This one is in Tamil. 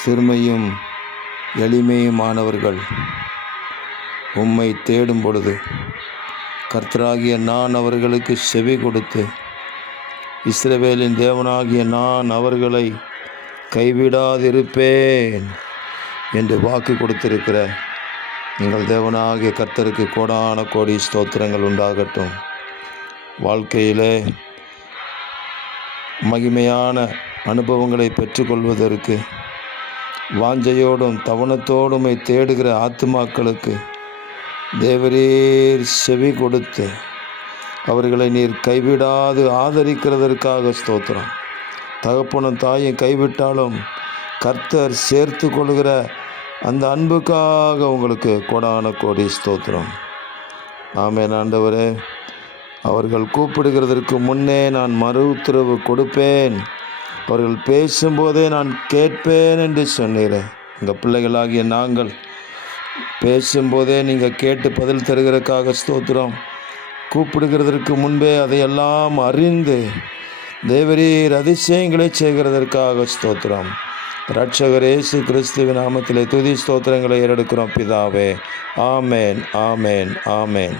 சிறுமையும் எளிமையுமானவர்கள் உம்மை தேடும் பொழுது கர்த்தராகிய நான் அவர்களுக்கு செவி கொடுத்து இஸ்ரவேலின் தேவனாகிய நான் அவர்களை கைவிடாதிருப்பேன் என்று வாக்கு கொடுத்திருக்கிற எங்கள் தேவனாகிய கர்த்தருக்கு கோடான கோடி ஸ்தோத்திரங்கள் உண்டாகட்டும். வாழ்க்கையிலே மகிமையான அனுபவங்களை பெற்றுக்கொள்வதற்கு வாஞ்சையோடும் தவணத்தோடுமை தேடுகிற ஆத்துமாக்களுக்கு தேவரீர் செவி கொடுத்து அவர்களை நீர் கைவிடாது ஆதரிக்கிறதற்காக ஸ்தோத்திரம். தகப்பனும் தாயும் கைவிட்டாலும் கர்த்தர் சேர்த்து கொள்கிற அந்த அன்புக்காக உங்களுக்கு கோடான கோடி ஸ்தோத்திரம். ஆமென். ஆண்டவரே, அவர்கள் கூப்பிடுகிறதற்கு முன்னே நான் மறு உத்தரவு கொடுப்பேன், அவர்கள் பேசும்போதே நான் கேட்பேன் என்று சொன்னீரேன். எங்கள் பிள்ளைகளாகிய நாங்கள் பேசும்போதே நீங்கள் கேட்டு பதில் தருகிறதுக்காக ஸ்தோத்திரம். கூப்பிடுகிறதற்கு முன்பே அதையெல்லாம் அறிந்து தேவரீர் அதிசயங்களை செய்கிறதற்காக ஸ்தோத்திரம். இரட்சகர் இயேசு கிறிஸ்துவின் நாமத்திலே துதி ஸ்தோத்திரங்களை ஏறெடுக்கிறோம் பிதாவே. ஆமேன், ஆமேன், ஆமேன்.